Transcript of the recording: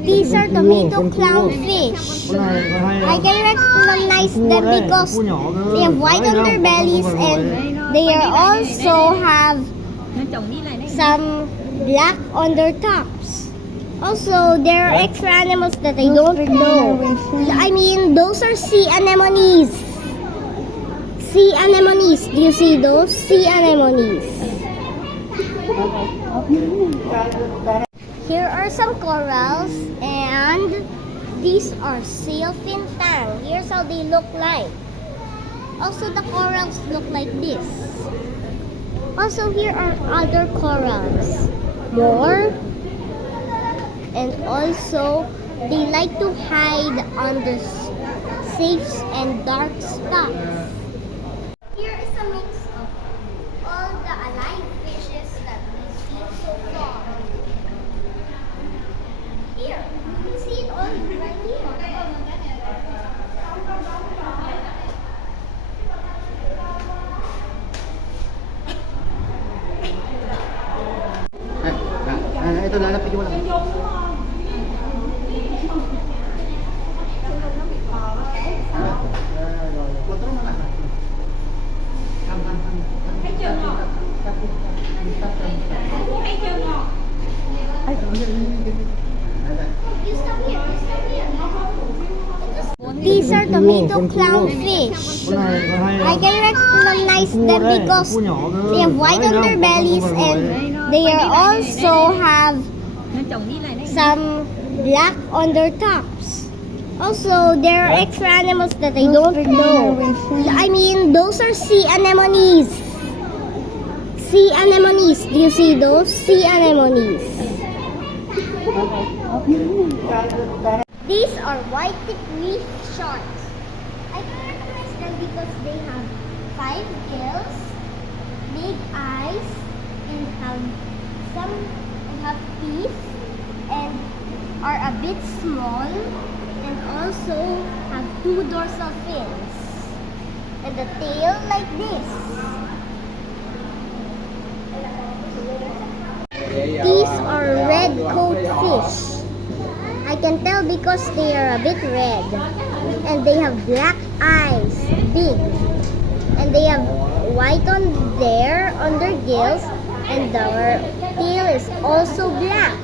These are tomato clownfish. I can recognize them because they have white underbellies and they are also have some black undertops. Also, there are extra animals that I don't know. I mean, those are sea anemones. Sea anemones. Do you see those? Sea anemones. Here are some corals, and these are sailfin tang. Here's how they look like. Also, the corals look like this. Also, here are other corals. More. And also, they like to hide on the safe and dark spots. Here is a mix of all the alive fishes that we've seen so far. Here, you can see it all right here. Ito lalapit mo lang. These are tomato clownfish. I can recognize them because they have white underbellies and they are also have some black undertops. Also, there are extra animals that I don't know. I mean, those are sea anemones. Sea anemones. Do you see those? Sea anemones. These are white reef sharks. I can recognize them because they have 5 gills, big eyes, and have teeth, and are a bit small, and also have 2 dorsal fins, and the tail like this. These are red coat fish. I can tell because they are a bit red, and they have black eyes, big, and they have white on their gills, and their tail is also black.